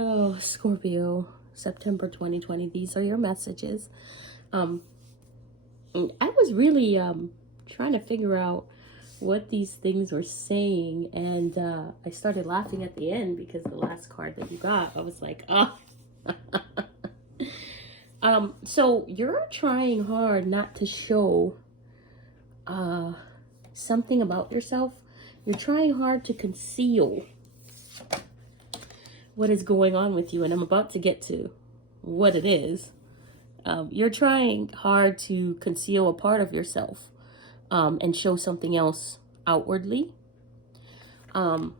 Oh, Scorpio, September 2020. These are your messages. Um, I was really trying to figure out what these things were saying, and I started laughing at the end because the last card that you got, I was like, oh. So you're trying hard not to show something about yourself. You're trying hard to conceal what is going on with you, and I'm about to get to what it is. You're trying hard to conceal a part of yourself and show something else outwardly. And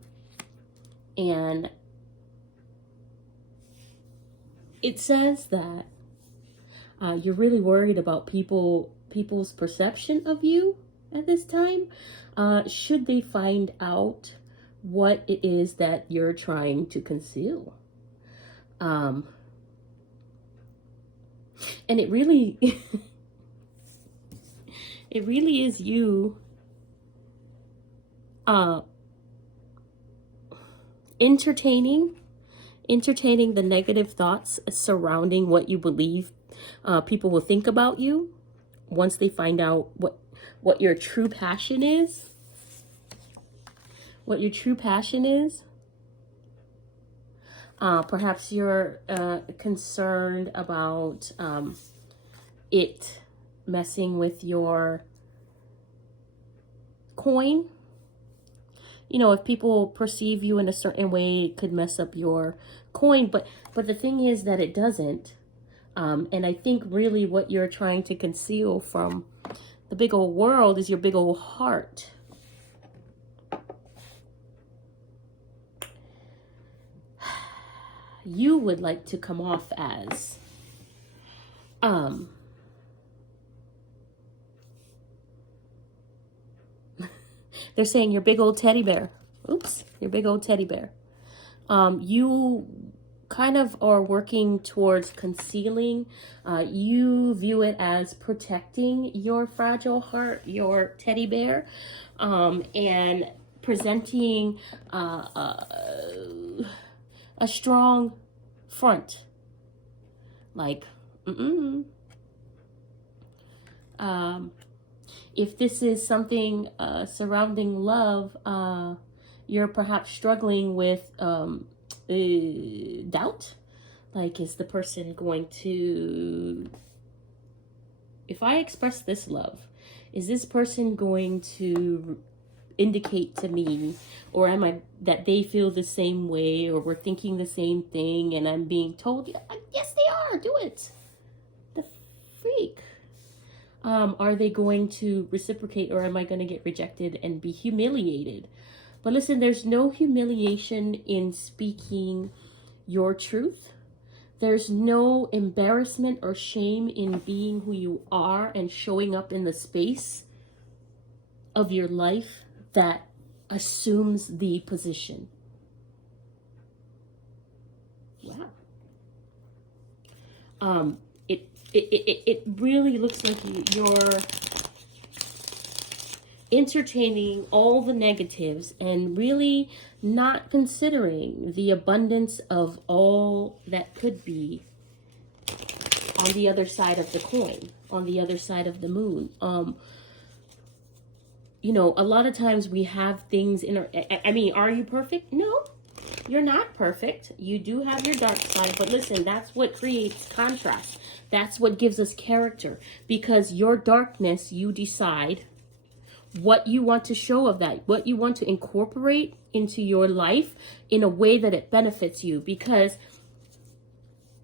it says that you're really worried about people's perception of you at this time. Should they find out what it is that you're trying to conceal? And it really it really is you entertaining the negative thoughts surrounding what you believe people will think about you once they find out what your true passion is. What your true passion is. Perhaps you're concerned about it messing with your coin. You know, if people perceive you in a certain way, it could mess up your coin. But the thing is that it doesn't. And I think really what you're trying to conceal from the big old world is your big old heart. You would like to come off as they're saying your big old teddy bear. Oops, your big old teddy bear. You kind of are working towards concealing. You view it as protecting your fragile heart, your teddy bear, and presenting a strong front. Like, if this is something surrounding love, you're perhaps struggling with doubt. Like, is the person going to, if I express this love, is this person going to indicate to me, or am I that they feel the same way, or we're thinking the same thing, and I'm being told, yes, they are, do it. The freak. Are they going to reciprocate, or am I going to get rejected and be humiliated? But listen, there's no humiliation in speaking your truth. There's no embarrassment or shame in being who you are and showing up in the space of your life that assumes the position. Wow. It really looks like you're entertaining all the negatives and really not considering the abundance of all that could be on the other side of the coin, on the other side of the moon. You know, a lot of times we have things in our, I mean, are you perfect? No, you're not perfect. You do have your dark side, but listen, that's what creates contrast. That's what gives us character, because your darkness, you decide what you want to show of that, what you want to incorporate into your life in a way that it benefits you. Because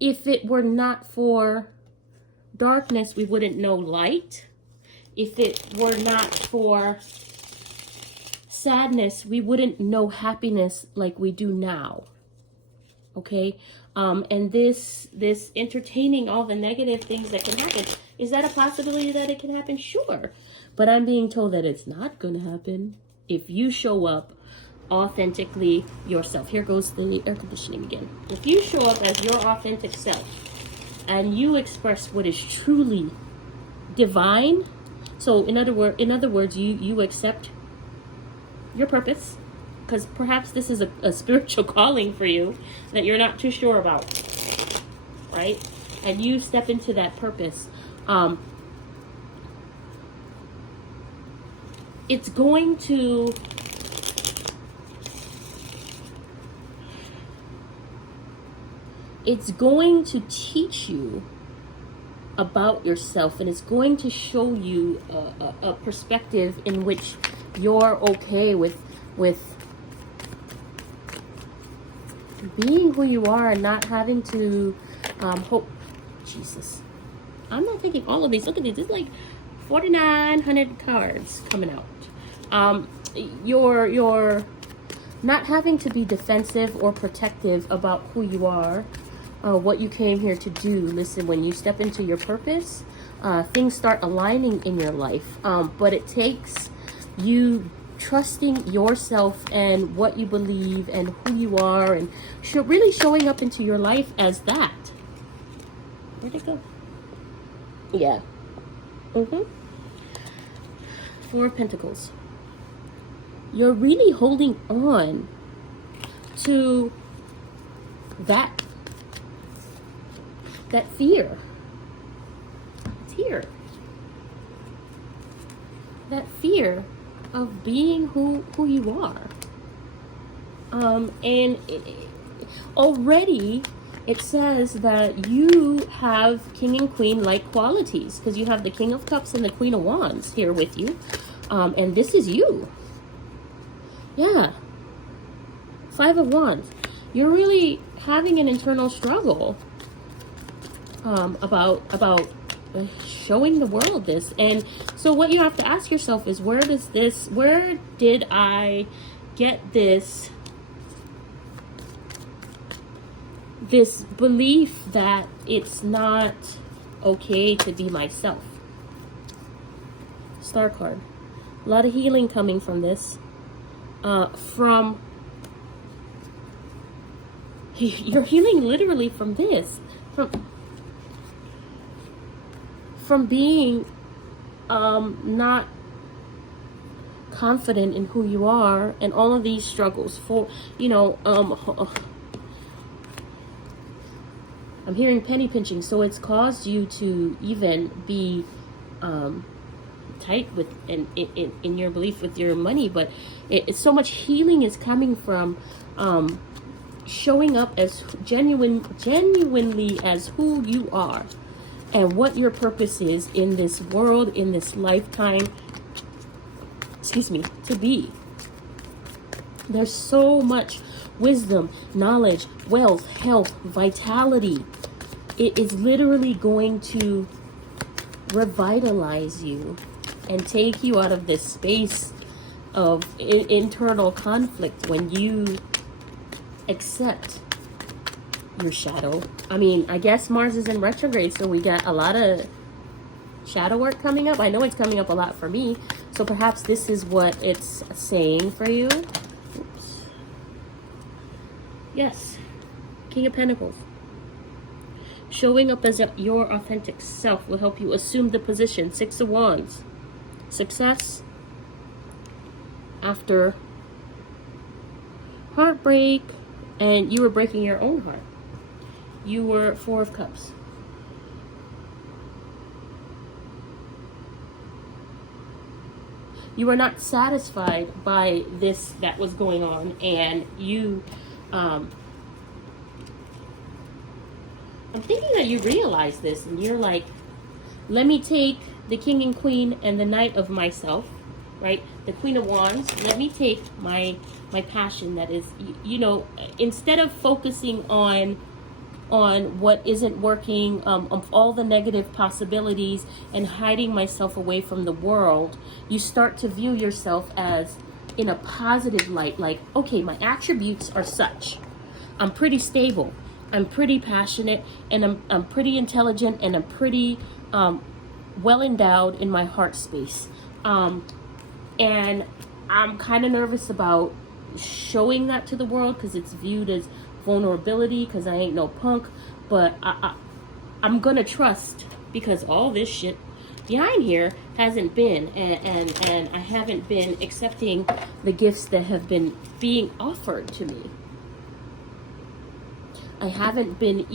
if it were not for darkness, we wouldn't know light. If it were not for sadness, we wouldn't know happiness like we do now. Okay? And this entertaining all the negative things that can happen, is that a possibility that it can happen? Sure. But I'm being told that it's not going to happen if you show up authentically yourself. Here goes the air conditioning again. If you show up as your authentic self and you express what is truly divine, so in other words, you accept your purpose, because perhaps this is a spiritual calling for you that you're not too sure about, right? And you step into that purpose. It's going to teach you about yourself, and it's going to show you a perspective in which you're okay with being who you are and not having to hope. Jesus, I'm not taking all of these. Look at this. It's like 4,900 cards coming out. You're not having to be defensive or protective about who you are, what you came here to do. Listen, when you step into your purpose, things start aligning in your life. But it takes you trusting yourself and what you believe and who you are, and really showing up into your life as that. Where'd it go? Yeah. Four of Pentacles. You're really holding on to that fear. It's here. That fear of being who you are. And already it says that you have King and Queen like qualities, because you have the King of Cups and the Queen of Wands here with you. And this is you. Yeah. Five of Wands. You're really having an internal struggle about showing the world this. And so what you have to ask yourself is, where did I get this belief that it's not okay to be myself? Star card. A lot of healing coming from this. You're healing literally from this. From being not confident in who you are, and all of these struggles for, I'm hearing penny pinching, so it's caused you to even be tight with in your belief with your money. But it's so much healing is coming from showing up as genuinely as who you are and what your purpose is in this world, in this lifetime, to be. There's so much wisdom, knowledge, wealth, health, vitality. It is literally going to revitalize you and take you out of this space of internal conflict when you accept your shadow. I mean, I guess Mars is in retrograde, so we got a lot of shadow work coming up. I know it's coming up a lot for me, so perhaps this is what it's saying for you. Oops. Yes, King of Pentacles. Showing up as your authentic self will help you assume the position. Six of Wands. Success after heartbreak, and you were breaking your own heart. You were Four of Cups. You were not satisfied by this that was going on, and you I'm thinking that you realize this, and you're like, let me take the King and Queen and the Knight of myself, right? The Queen of Wands. Let me take my passion that is, instead of focusing on what isn't working, of all the negative possibilities, and hiding myself away from the world, you start to view yourself as in a positive light. Like, okay, my attributes are such. I'm pretty stable. I'm pretty passionate, and I'm pretty intelligent, and I'm pretty well endowed in my heart space. And I'm kind of nervous about showing that to the world because it's viewed as vulnerability, because I ain't no punk. But I'm gonna trust, because all this shit behind here hasn't been, and I haven't been accepting the gifts that have been being offered to me. I haven't been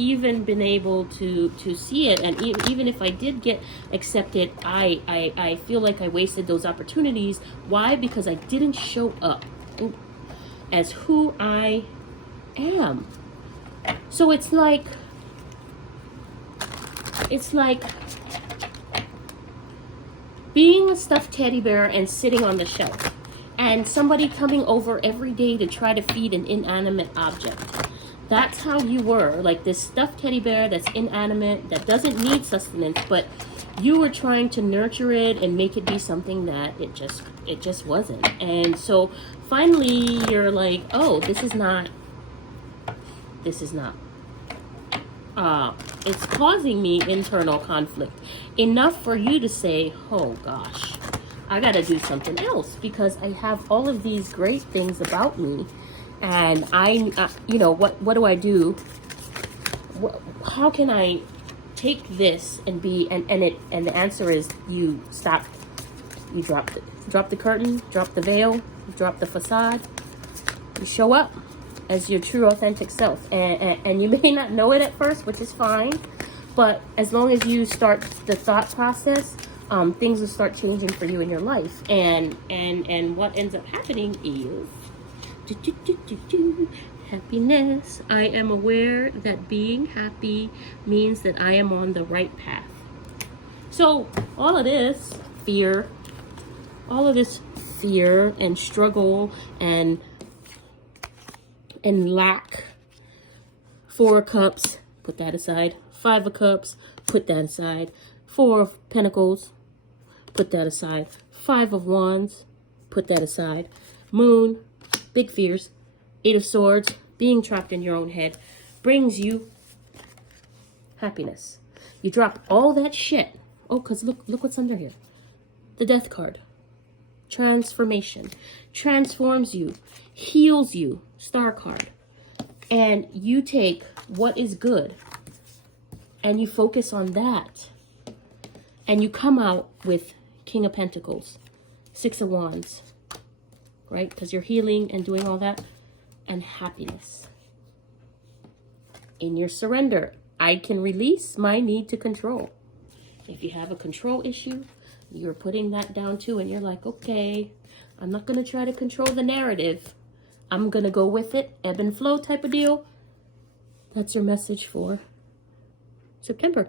able to see it, and even if I did get accepted, I feel like I wasted those opportunities. Why? Because I didn't show up as who I am. So it's like being a stuffed teddy bear and sitting on the shelf, and somebody coming over every day to try to feed an inanimate object. That's how you were, like this stuffed teddy bear that's inanimate, that doesn't need sustenance, but you were trying to nurture it and make it be something that it just wasn't. And so finally you're like, oh, this is not it's causing me internal conflict enough for you to say, oh gosh, I gotta do something else, because I have all of these great things about me, and you know, what do I do? How can I take this and be, and the answer is you stop, you drop the curtain, drop the veil, drop the facade, you show up as your true authentic self, and you may not know it at first, which is fine, but as long as you start the thought process, things will start changing for you in your life. And what ends up happening is happiness. I am aware that being happy means that I am on the right path. So all of this fear and struggle and lack, 4 of Cups, put that aside. 5 of Cups, put that aside. 4 of Pentacles, put that aside. 5 of Wands, put that aside. Moon, big fears. 8 of Swords, being trapped in your own head, brings you happiness. You drop all that shit. Oh, because look what's under here. The Death card. Transformation. Transforms you. Heals you. Star card. And you take what is good and you focus on that. And you come out with King of Pentacles. 6 of Wands. Right? Because you're healing and doing all that. And happiness. In your surrender, I can release my need to control. If you have a control issue, you're putting that down too, and you're like, okay, I'm not going to try to control the narrative. I'm going to go with it, ebb and flow type of deal. That's your message for September.